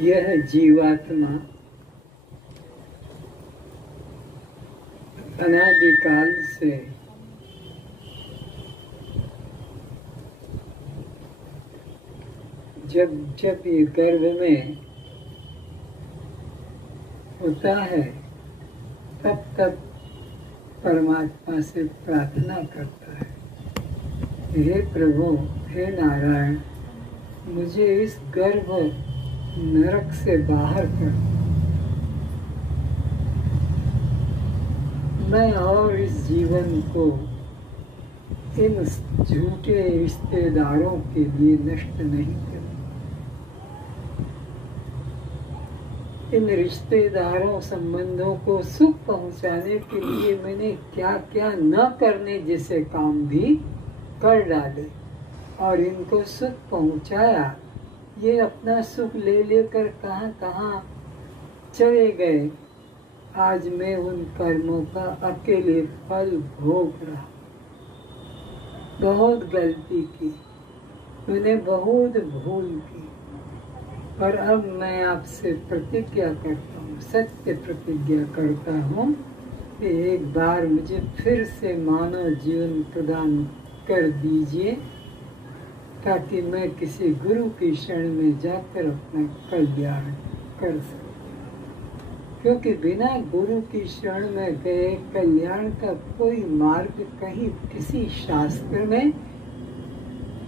यह जीवात्मा अनादिकाल से जब जब ये गर्भ में होता है तब तब परमात्मा से प्रार्थना करता है, हे प्रभु, हे नारायण, मुझे इस गर्भ नरक से बाहर कर, मैं और इस जीवन को इन झूठे रिश्तेदारों के लिए नष्ट नहीं करूं। इन रिश्तेदारों संबंधों को सुख पहुंचाने के लिए मैंने क्या क्या न करने जैसे काम भी कर डाले और इनको सुख पहुंचाया। ये अपना सुख ले लेकर कहाँ कहाँ चले गए। आज मैं उन कर्मों का अकेले फल भोग रहा। बहुत गलती की मैंने, बहुत भूल की, पर अब मैं आपसे प्रतिज्ञा करता हूँ, सत्य प्रतिज्ञा करता हूँ कि एक बार मुझे फिर से मानव जीवन प्रदान कर दीजिए ताकि मैं किसी गुरु की शरण में जाकर अपना कल्याण कर सकूं। क्योंकि बिना गुरु की शरण में गए कल्याण का कोई मार्ग कहीं किसी शास्त्र में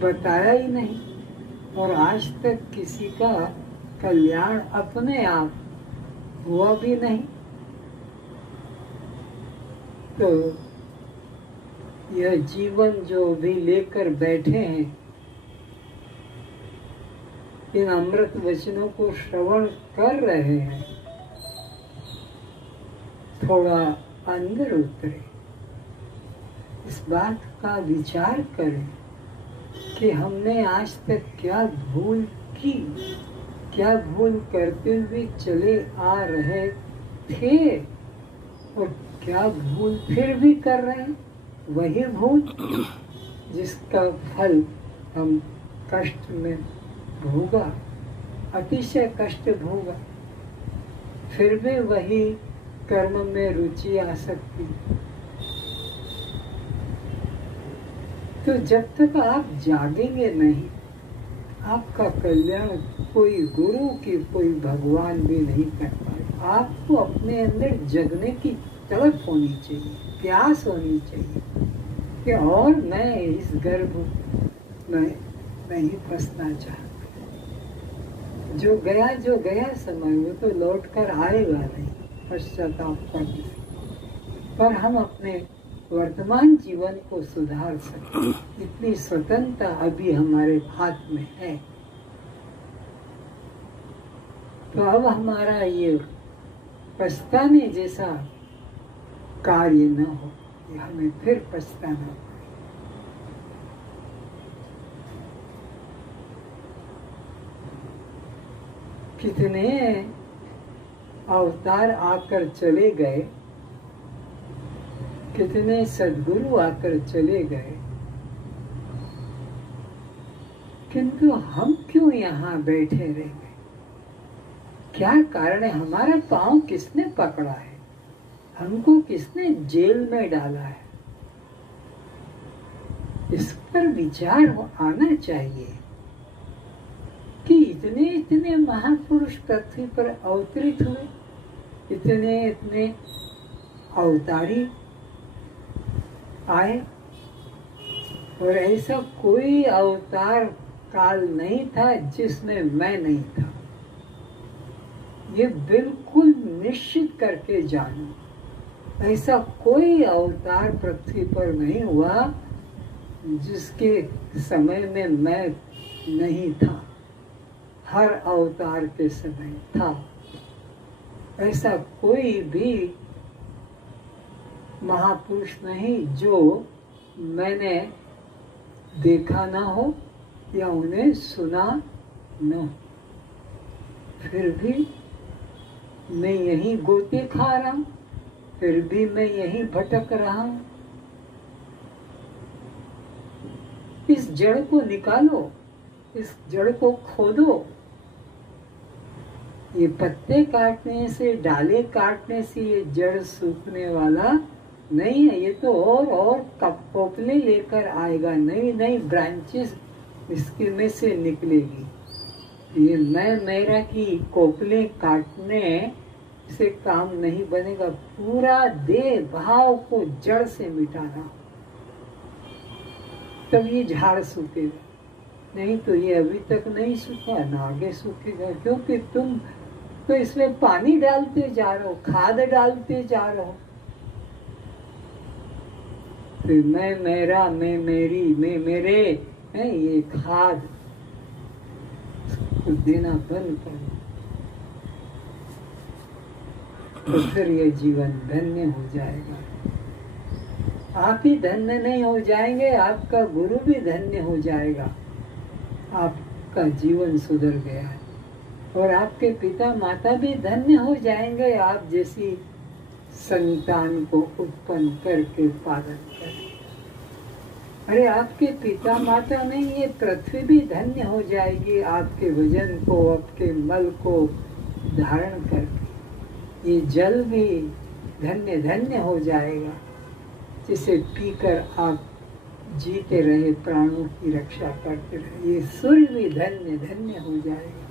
बताया ही नहीं, और आज तक किसी का कल्याण अपने आप हुआ भी नहीं। तो यह जीवन जो भी लेकर बैठे हैं, इन अमृत वचनों को श्रवण कर रहे हैं, थोड़ा अंदर उतरे, इस बात का विचार करें कि हमने आज तक क्या भूल की, क्या भूल करते हुए चले आ रहे थे और क्या भूल फिर भी कर रहे हैं। वही भूल जिसका फल हम कष्ट में भोगा, अतिशय कष्ट भोगा, फिर भी वही कर्म में रुचि आ सकती। तो जब तक आप जागेंगे नहीं, आपका कल्याण कोई गुरु की, कोई भगवान भी नहीं कर पाए। आपको अपने अंदर जगने की तड़प होनी चाहिए, प्यास होनी चाहिए कि और मैं इस गर्भ में नहीं फंसना चाहता। जो गया समय वो तो लौट कर आएगा नहीं, पश्चाताप करने, पर हम अपने वर्तमान जीवन को सुधार सकते। इतनी स्वतंत्रता अभी हमारे हाथ में है। तो अब हमारा ये पछताने जैसा कार्य न हो, हमें फिर पछताना पड़े। कितने अवतार आकर चले गए, कितने सद्गुरु आकर चले गए, किंतु हम क्यों यहाँ बैठे रह गए? क्या कारण है? हमारा पांव किसने पकड़ा है? हमको किसने जेल में डाला है? इस पर विचार आना चाहिए कि इतने इतने महापुरुष पृथ्वी पर अवतरित हुए, इतने इतने अवतारी आए, और ऐसा कोई अवतार काल नहीं था जिसमें मैं नहीं था। ये बिल्कुल निश्चित करके जानो, ऐसा कोई अवतार पृथ्वी पर नहीं हुआ जिसके समय में मैं नहीं था। हर अवतार के समय था। ऐसा कोई भी महापुरुष नहीं जो मैंने देखा ना हो या उन्हें सुना न हो। फिर भी मैं यहीं गोते खा रहा हूं, फिर भी मैं यहीं भटक रहा हूं। इस जड़ को निकालो, इस जड़ को खोदो, ये पत्ते काटने से, डाले काटने से ये जड़ सूखने वाला नहीं है। ये तो और कोपले लेकर आएगा, नई नई ब्रांचेस इसके में से निकलेगी। ये मैं मेरा की कोपले काटने से काम नहीं बनेगा। पूरा देह भाव को जड़ से मिटाना, तब ये झाड़ सूखेगा। नहीं तो ये अभी तक नहीं सूखा, ना आगे सूखेगा, क्योंकि तुम तो इसमें पानी डालते जा रहे हो, खाद डालते जा रहे हो। तो मैं मेरा, मैं मेरी, मैं मेरे है, ये खाद तो देना बंद करो, तो फिर ये जीवन धन्य हो जाएगा। आप ही धन्य नहीं हो जाएंगे, आपका गुरु भी धन्य हो जाएगा। आपका जीवन सुधर गया है और आपके पिता माता भी धन्य हो जाएंगे, आप जैसी संतान को उत्पन्न करके पालन करें। अरे आपके पिता माता नहीं, ये पृथ्वी भी धन्य हो जाएगी आपके वजन को, आपके मल को धारण करके। ये जल भी धन्य धन्य हो जाएगा, जिसे पीकर आप जीते रहे, प्राणों की रक्षा करते रहे। ये सूर्य भी धन्य धन्य हो जाएगा,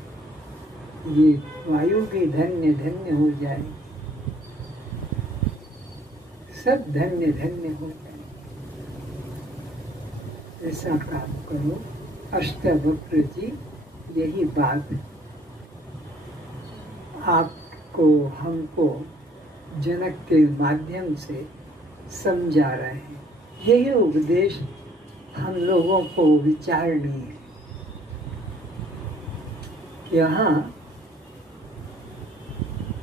ये वायु भी धन्य धन्य हो जाएगी, सब धन्य धन्य हो जाएंगे। ऐसा काम करो। अष्टवक्र जी यही बात आपको, हमको जनक के माध्यम से समझा रहे हैं। यही उपदेश हम लोगों को विचारनी है। यहाँ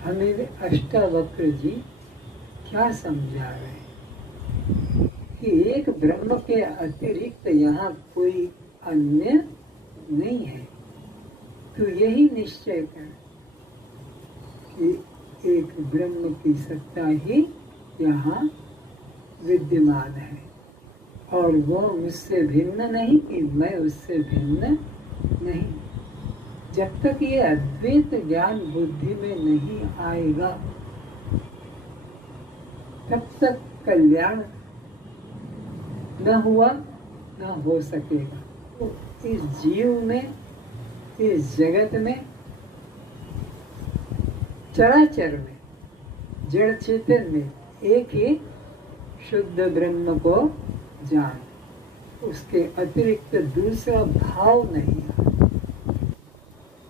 हमें अष्टावक्र जी क्या समझा रहे हैं कि एक ब्रह्म के अतिरिक्त यहाँ कोई अन्य नहीं है। तो यही निश्चय कर कि एक ब्रह्म की सत्ता ही यहाँ विद्यमान है और वो मुझसे भिन्न नहीं कि मैं उससे भिन्न नहीं। जब तक ये अद्वैत ज्ञान बुद्धि में नहीं आएगा, तब तक कल्याण न हुआ न हो सकेगा। तो इस जीव में, इस जगत में, चराचर में, जड़ चेतन में एक ही शुद्ध ब्रह्म को जान, उसके अतिरिक्त दूसरा भाव नहीं है।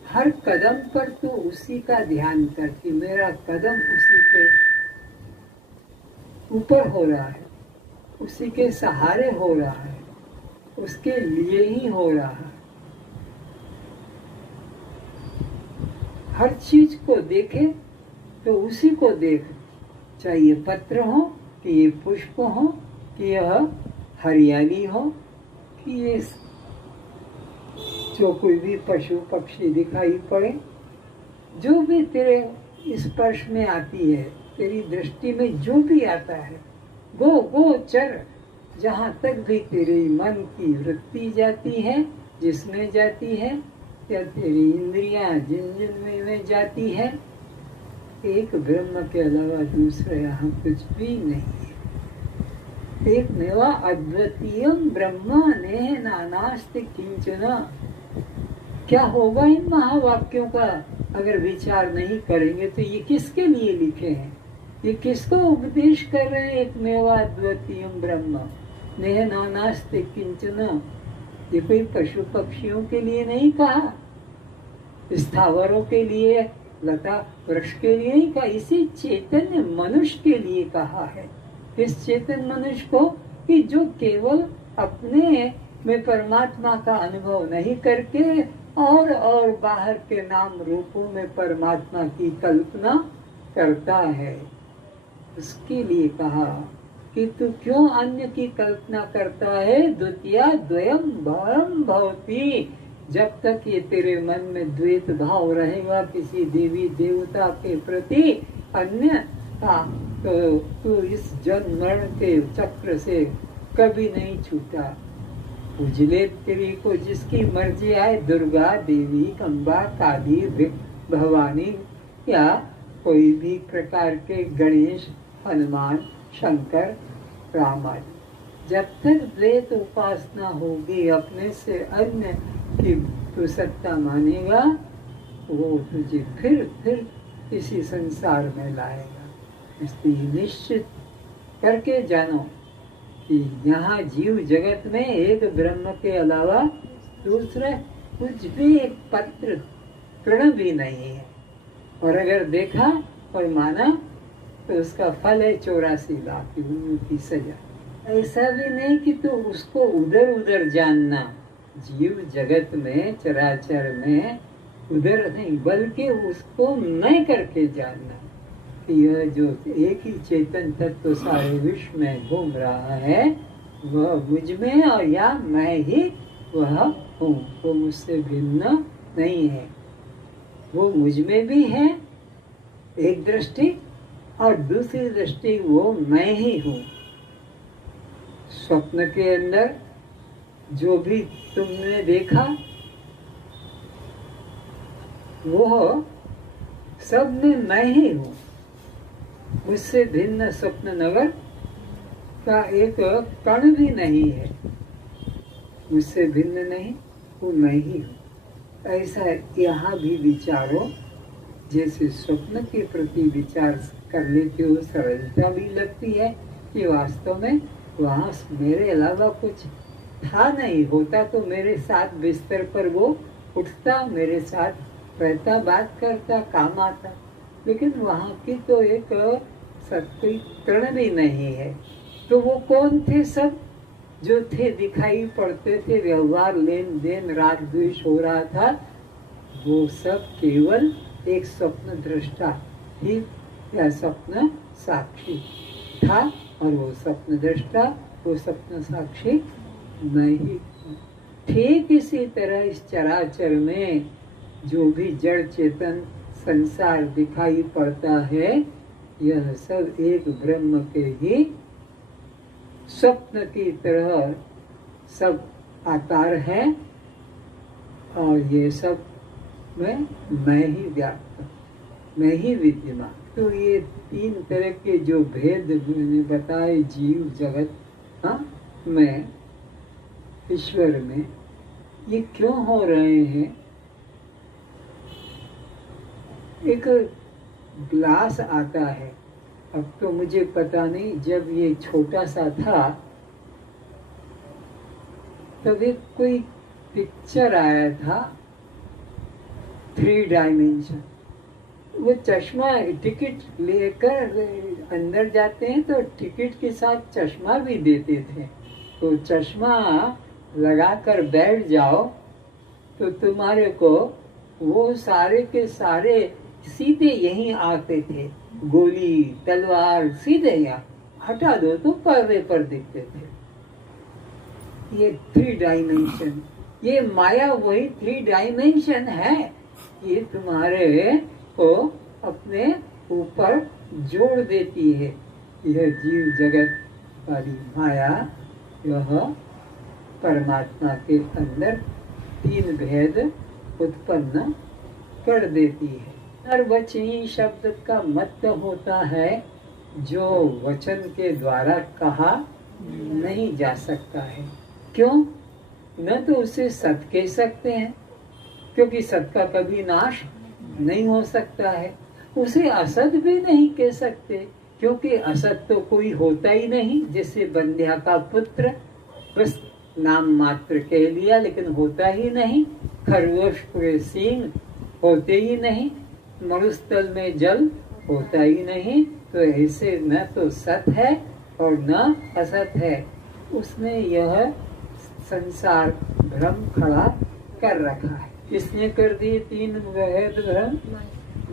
हर कदम पर तो उसी का ध्यान कर कि मेरा कदम उसी के ऊपर हो रहा है, उसी के सहारे हो रहा है, उसके लिए ही हो रहा है। हर चीज को देखे तो उसी को देख, चाहे ये पत्र हो कि ये पुष्प हो कि यह हरियाली हो कि ये जो कोई भी पशु पक्षी दिखाई पड़े, जो भी तेरे स्पर्श में आती है, तेरी दृष्टि में जो भी आता है, गोचर जहाँ तक भी तेरे मन की वृत्ति जाती है, जिसमें जाती है, या तेरी इंद्रियां जिन जिन में जाती है, एक ब्रह्म के अलावा दूसरा यहाँ कुछ भी नहीं है। एक मेवा अद्वितीयम ब्रह्म नेह नानास्ति किंचन। क्या होगा इन महावाक्यों का अगर विचार नहीं करेंगे? तो ये किसके लिए लिखे हैं? ये किसको उपदेश कर रहे हैं? एक मेवा अद्वितीयम ब्रह्म नेह नानास्ति किंचन। ये कोई पशु पक्षियों के लिए नहीं कहा, स्थावरों के लिए, लता वृक्ष के लिए नहीं कहा, इसी चैतन्य मनुष्य के लिए कहा है। इस चेतन मनुष्य को कि जो केवल अपने में परमात्मा का अनुभव नहीं करके और बाहर के नाम रूपों में परमात्मा की कल्पना करता है, उसके लिए कहा कि तू क्यों अन्य की कल्पना करता है? द्वितीया द्वयम भरम भवति। जब तक ये तेरे मन में द्वैत भाव रहेगा किसी देवी देवता के प्रति अन्य का, तो तू इस जन्म मरण के चक्र से कभी नहीं छूटा। उजले तेरी को जिसकी मर्जी आए, दुर्गा देवी, कंबा, काली, भवानी या कोई भी प्रकार के गणेश, हनुमान, शंकर, राम आदि। जब तक द्वैत उपासना होगी, अपने से अन्य की तू सत्ता मानेगा, वो तुझे फिर इसी संसार में लाएगा। इसलिए निश्चित करके जानो कि यहाँ जीव जगत में एक ब्रह्म के अलावा दूसरा कुछ भी एक पत्र तृण भी नहीं है। और अगर देखा और माना तो उसका फल है 84 लाख की सजा। ऐसा भी नहीं कि तो उसको उधर उधर जानना, जीव जगत में चराचर में उधर नहीं, बल्कि उसको मैं करके जानना कि यह जो एक ही चेतन तत्व तो सारे विश्व में घूम रहा है, वह मुझ में और या मैं ही वह हूँ। वो मुझसे भिन्न नहीं है, वो मुझ में भी है एक दृष्टि, और दूसरी दृष्टि वो मैं ही हूँ। स्वप्न के अंदर जो भी तुमने देखा वो सब में मैं ही हूँ। मुझसे भिन्न स्वप्न नगर का एक कण भी नहीं है, मुझसे भिन्न नहीं, वो मैं ही हूँ। ऐसा यहाँ भी विचारो, जैसे स्वप्न के प्रति विचार कर लेते हो, सरलता भी लगती है कि वास्तव में वहाँ मेरे अलावा कुछ था नहीं। होता तो मेरे साथ बिस्तर पर वो उठता, मेरे साथ रहता, बात करता, काम आता, लेकिन वहाँ की तो एक कोई तृण भी नहीं है। तो वो कौन थे सब जो थे, दिखाई पड़ते थे, व्यवहार लेन देन राग द्वेष हो रहा था, वो सब केवल एक स्वप्न दृष्टा ही या स्वप्न साक्षी था। और वो स्वप्न दृष्टा, वो स्वप्न साक्षी नहीं। ठीक इसी तरह इस चराचर में जो भी जड़ चेतन संसार दिखाई पड़ता है, यह सब एक ब्रह्म के ही स्वप्न की तरह सब आकार है, और ये सब में मैं ही व्याप्त, मैं ही विद्यमान। तो ये तीन तरह के जो भेद मैंने बताए, जीव जगत में, ईश्वर में, ये क्यों हो रहे हैं? एक ग्लास आता है, अब तो मुझे पता नहीं, जब ये छोटा सा था तब एक कोई पिक्चर आया था 3 डायमेंशन। वो चश्मा, टिकट लेकर अंदर जाते हैं तो टिकट के साथ चश्मा भी देते थे। तो चश्मा लगाकर बैठ जाओ तो तुम्हारे को वो सारे के सारे सीधे यहीं आते थे, गोली तलवार सीधे यहाँ, हटा दो तो पर्दे पर दिखते थे। ये 3 डायमेंशन, ये माया वही 3 डायमेंशन है। ये तुम्हारे को अपने ऊपर जोड़ देती है। यह जीव जगत वाली माया, यह परमात्मा के अंदर 3 भेद उत्पन्न कर देती है। हर वचनी शब्द का मतलब होता है जो वचन के द्वारा कहा नहीं जा सकता है। क्यों? न तो उसे सत कह सकते हैं, क्योंकि सत का कभी नाश नहीं हो सकता है। उसे असत भी नहीं कह सकते, क्योंकि असत तो कोई होता ही नहीं। जैसे बंध्या का पुत्र, बस नाम मात्र कह लिया, लेकिन होता ही नहीं। खरगोश के सींग होते ही नहीं, मरुस्थल में जल होता ही नहीं। तो ऐसे न तो सत है और न असत है। उसने यह संसार भ्रम खड़ा कर रखा है। किसने कर दिए 3 भेद भ्रम?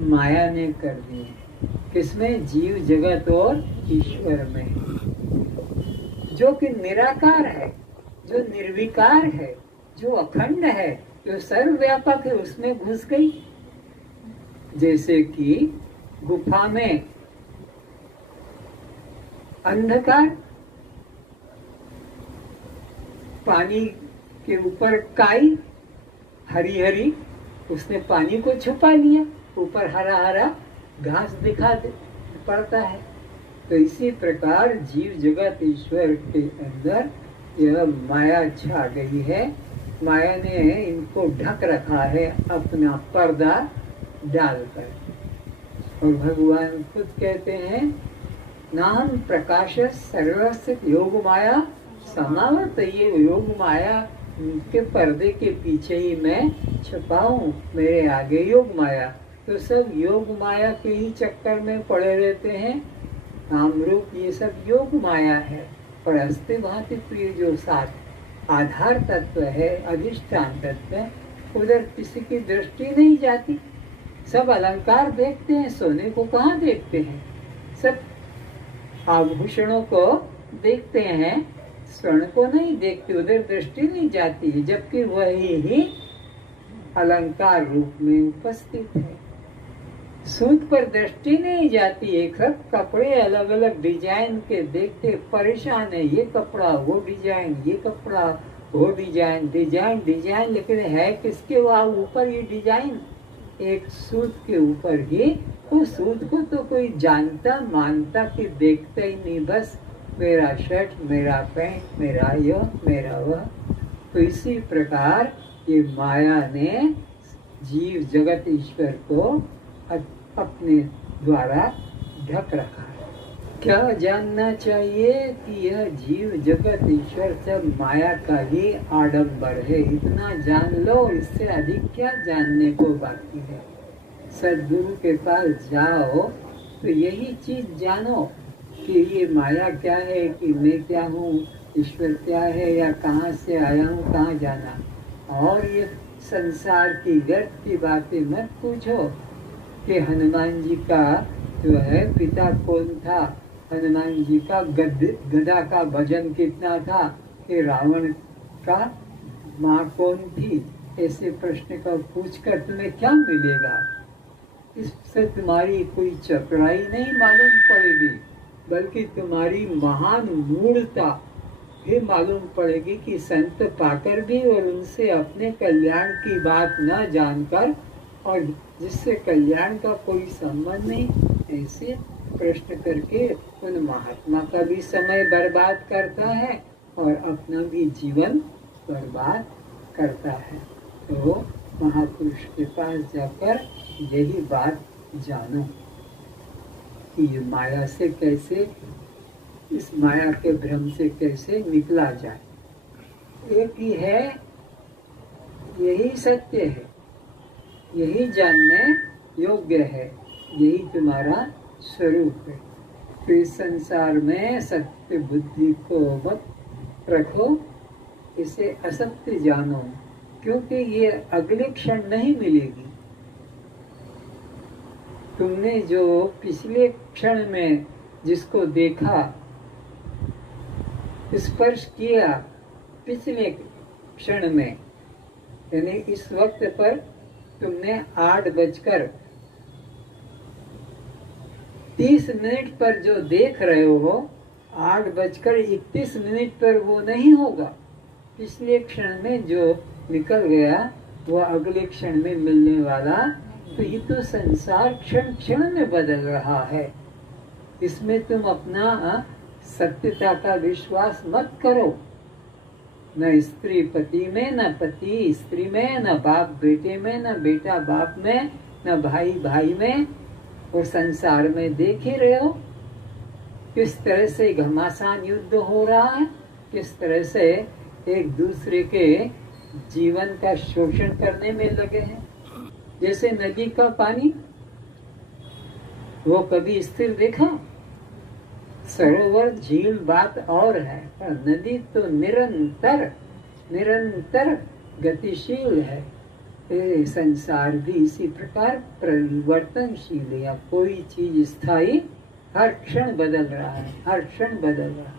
माया ने कर दिए। किसमें? जीव जगत और ईश्वर में, जो कि निराकार है, जो निर्विकार है, जो अखंड है, जो सर्वव्यापक है, उसमें घुस गई। जैसे कि गुफा में अंधकार, पानी के ऊपर काई हरी हरी, उसने पानी को छुपा लिया, ऊपर हरा हरा घास दिखा पड़ता है। तो इसी प्रकार जीव जगत ईश्वर के अंदर यह माया छा गई है। माया ने इनको ढक रखा है अपना पर्दा डालकर। और भगवान खुद कहते हैं, नाम प्रकाश सर्वस्व योग माया समावत। ये योग माया के पर्दे के पीछे ही मैं छुपा हूँ, मेरे आगे योग माया। तो सब योग माया के ही चक्कर में पड़े रहते हैं। नाम रूप ये सब योग माया है। और अस्ति भांति प्रिय जो साथ आधार तत्व है, अधिष्ठान तत्व है, उधर किसी की दृष्टि नहीं जाती। सब अलंकार देखते हैं, सोने को कहाँ देखते हैं, सब आभूषणों को देखते हैं, स्वर्ण को नहीं देखते, उधर दृष्टि नहीं जाती है। जबकि वही ही अलंकार रूप में उपस्थित है। सूत पर दृष्टि नहीं जाती है। सब कपड़े अलग अलग डिजाइन के देखते परेशान है, ये कपड़ा वो डिजाइन, ये कपड़ा वो डिजाइन, डिजाइन डिजाइन, लेकिन है किसके वहाँ ऊपर ये डिजाइन? एक सूत के ऊपर ही। वो सूत को तो कोई जानता मानता कि देखता ही नहीं, बस मेरा शर्ट, मेरा पैंट, मेरा यह, मेरा वह। तो इसी प्रकार ये माया ने जीव जगत ईश्वर को अपने द्वारा ढक रखा है। क्या जानना चाहिए कि यह जीव जगत ईश्वर सब माया का ही आडंबर है। इतना जान लो, इससे अधिक क्या जानने को बाकी है। सद्गुरु के पास जाओ तो यही चीज जानो कि ये माया क्या है, कि मैं क्या हूँ, ईश्वर क्या है, या कहाँ से आया हूँ, कहाँ जाना। और ये संसार की व्यर्थ की बातें मत पूछो कि हनुमान जी का जो है पिता कौन था, हनुमान जी का गदा का वजन कितना था, कि रावण का माँ कौन थी। ऐसे प्रश्न का पूछकर तुम्हें क्या मिलेगा? इससे तुम्हारी कोई चतुराई नहीं मालूम पड़ेगी, बल्कि तुम्हारी महान मूढ़ता ये मालूम पड़ेगी कि संत पाकर भी और उनसे अपने कल्याण की बात न जानकर, और जिससे कल्याण का कोई संबंध नहीं, ऐसे प्रश्न करके उन महात्मा का भी समय बर्बाद करता है और अपना भी जीवन बर्बाद करता है। तो महापुरुष के पास जाकर यही बात जानो कि ये माया से कैसे, इस माया के भ्रम से कैसे निकला जाए। एक ही है, यही सत्य है, यही जानने योग्य है, यही तुम्हारा स्वरूप है। तो इस संसार में सत्य बुद्धि को मत रखो, इसे असत्य जानो, क्योंकि ये अगले क्षण नहीं मिलेगी। तुमने जो पिछले क्षण में जिसको देखा, स्पर्श किया पिछले क्षण में, यानी इस वक्त पर तुमने 8:30 पर जो देख रहे हो, 8:31 पर वो नहीं होगा। पिछले क्षण में जो निकल गया वो अगले क्षण में मिलने वाला। तो ये तो संसार क्षण क्षण में बदल रहा है। इसमें तुम अपना सत्यता का विश्वास मत करो। न स्त्री पति में, न पति स्त्री में, न बाप बेटे में, न बेटा बाप में, न भाई भाई में। और संसार में देख ही रहे हो किस तरह से घमासान युद्ध हो रहा है, किस तरह से एक दूसरे के जीवन का शोषण करने में लगे हैं। जैसे नदी का पानी, वो कभी स्थिर देखा? सरोवर झील बात और है, पर नदी तो निरंतर निरंतर गतिशील है। संसार भी इसी प्रकार परिवर्तनशील है। या कोई चीज स्थायी, हर क्षण बदल रहा है, हर क्षण बदल रहा है।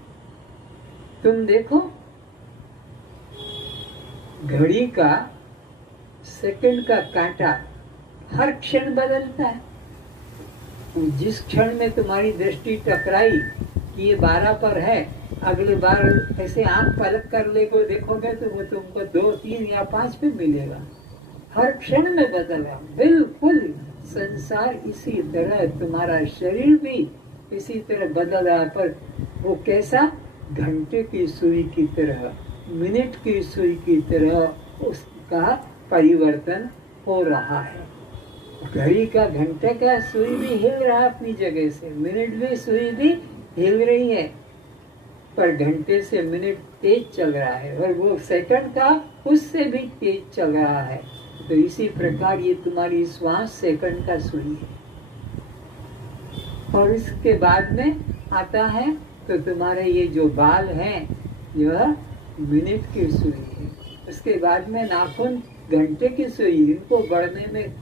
तुम देखो घड़ी का, सेकंड का कांटा हर क्षण बदलता है। जिस क्षण में तुम्हारी दृष्टि टकराई कि ये 12 पर है, अगले बार ऐसे आंख पलक कर ले को देखोगे तो वो तुमको 2, 3 या 5 पे मिलेगा। हर क्षण में बदल रहा, बिल्कुल संसार इसी तरह, तुम्हारा शरीर भी इसी तरह बदल रहा है, पर वो कैसा? घंटे की सुई की तरह, मिनट की सुई की तरह उसका परिवर्तन हो रहा है। घड़ी का घंटे का सुई भी हिल रहा है अपनी जगह से, मिनट भी सुई भी हिल रही है, पर घंटे से मिनट तेज चल रहा है और वो सेकंड का उससे भी तेज चल रहा है। तो इसी प्रकार ये तुम्हारी श्वास सेकंड का सुई है, और इसके बाद में आता है तो तुम्हारे ये जो बाल हैं यह मिनट की सुई है। उसके बाद में नाखून घंटे की सुई, इनको बढ़ने में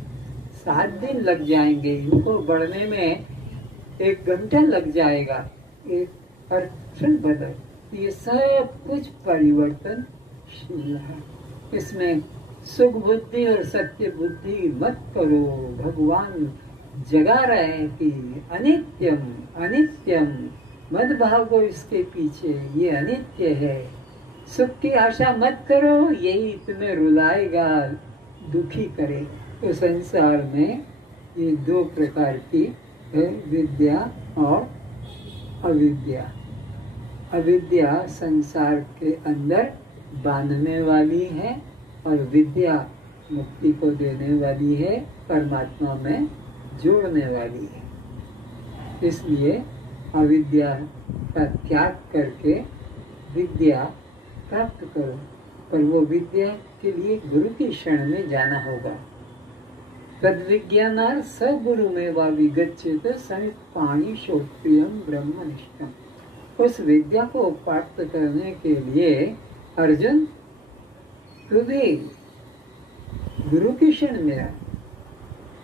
7 दिन लग जाएंगे, इनको बढ़ने में 1 घंटा लग जाएगा। एक अर्थ बदल, ये सब कुछ परिवर्तनशील है। इसमें सुख बुद्धि और सत्य बुद्धि मत करो। भगवान जगा रहे हैं कि अनित्यम अनित्यम मत भागो इसके पीछे, ये अनित्य है। सुख की आशा मत करो, यही तुम्हें रुलाएगा, दुखी करेगा। तो संसार में ये 2 प्रकार की है, विद्या और अविद्या। अविद्या संसार के अंदर बांधने वाली है और विद्या मुक्ति को देने वाली है, परमात्मा में जोड़ने वाली है। इसलिए अविद्या का त्याग करके विद्या प्राप्त करो, पर वो विद्या के लिए गुरु की शरण में जाना होगा। तद विज्ञान स गुरु में वा विगच्छेत समित पाणी श्रोत्रियम ब्रह्मनिष्ठम। उस विद्या को प्राप्त करने के लिए अर्जुन तू भी गुरु की शरण में रह।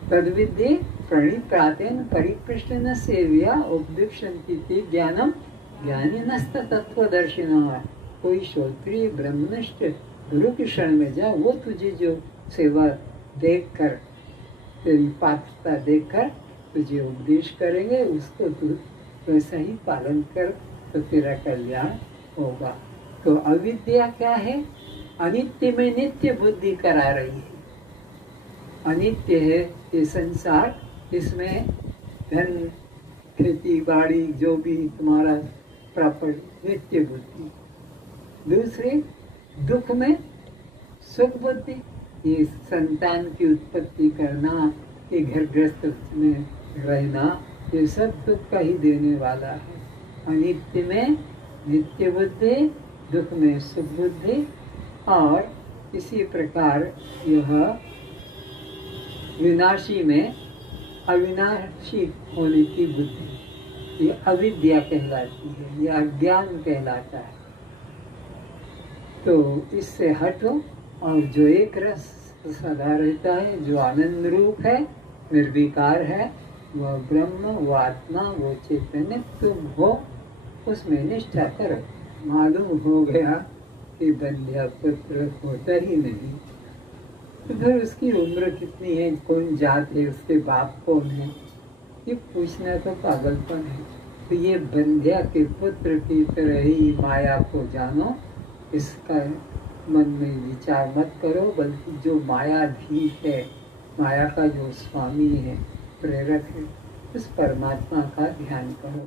तद विद्ये प्रणिप्रातेन परिपृष्टेन सेव्या उपदीक्षन्ति ज्ञानम ज्ञानिनस्त तत्वदर्शिनः। कोई श्रोत्रिय ब्रह्मनिष्ठ गुरु की शरण में जा, वो तुझे जो सेवा देखकर, तेरी पात्रता देखकर तुझे उपदेश करेंगे, उसको तू वैसा ही पालन कर तो तेरा कल्याण होगा। तो अविद्या क्या है? अनित्य में नित्य बुद्धि करा रही है। अनित्य है ये संसार, इसमें धन खेती बाड़ी जो भी तुम्हारा प्रॉपर्टी, नित्य बुद्धि। दूसरे दुख में सुख बुद्धि, ये संतान की उत्पत्ति करना, ये घर गृहस्थ में रहना, ये सब दुख का ही देने वाला है। अनित्य में नित्य बुद्धि, दुख में सुख बुद्धि, और इसी प्रकार यह विनाशी में अविनाशी होने की बुद्धि, ये अविद्या कहलाती है, ये अज्ञान कहलाता है। तो इससे हटो और जो एक रस सदा रहता है, जो आनंद रूप है, निर्विकार है, वह ब्रह्म, वो आत्मा, वो चैतन्य तुम हो, उसमें निष्ठा करो। मालूम हो गया कि बंध्या पुत्र होता ही नहीं, तो फिर उसकी उम्र कितनी है, कौन जात है, उसके बाप कौन है, ये पूछना तो पागलपन है। तो ये बंध्या के पुत्र की तरह ही माया को जानो, इसका मन में विचार मत करो, बल्कि जो मायाधीश है, माया का जो स्वामी है, प्रेरक है, उस परमात्मा का ध्यान करो।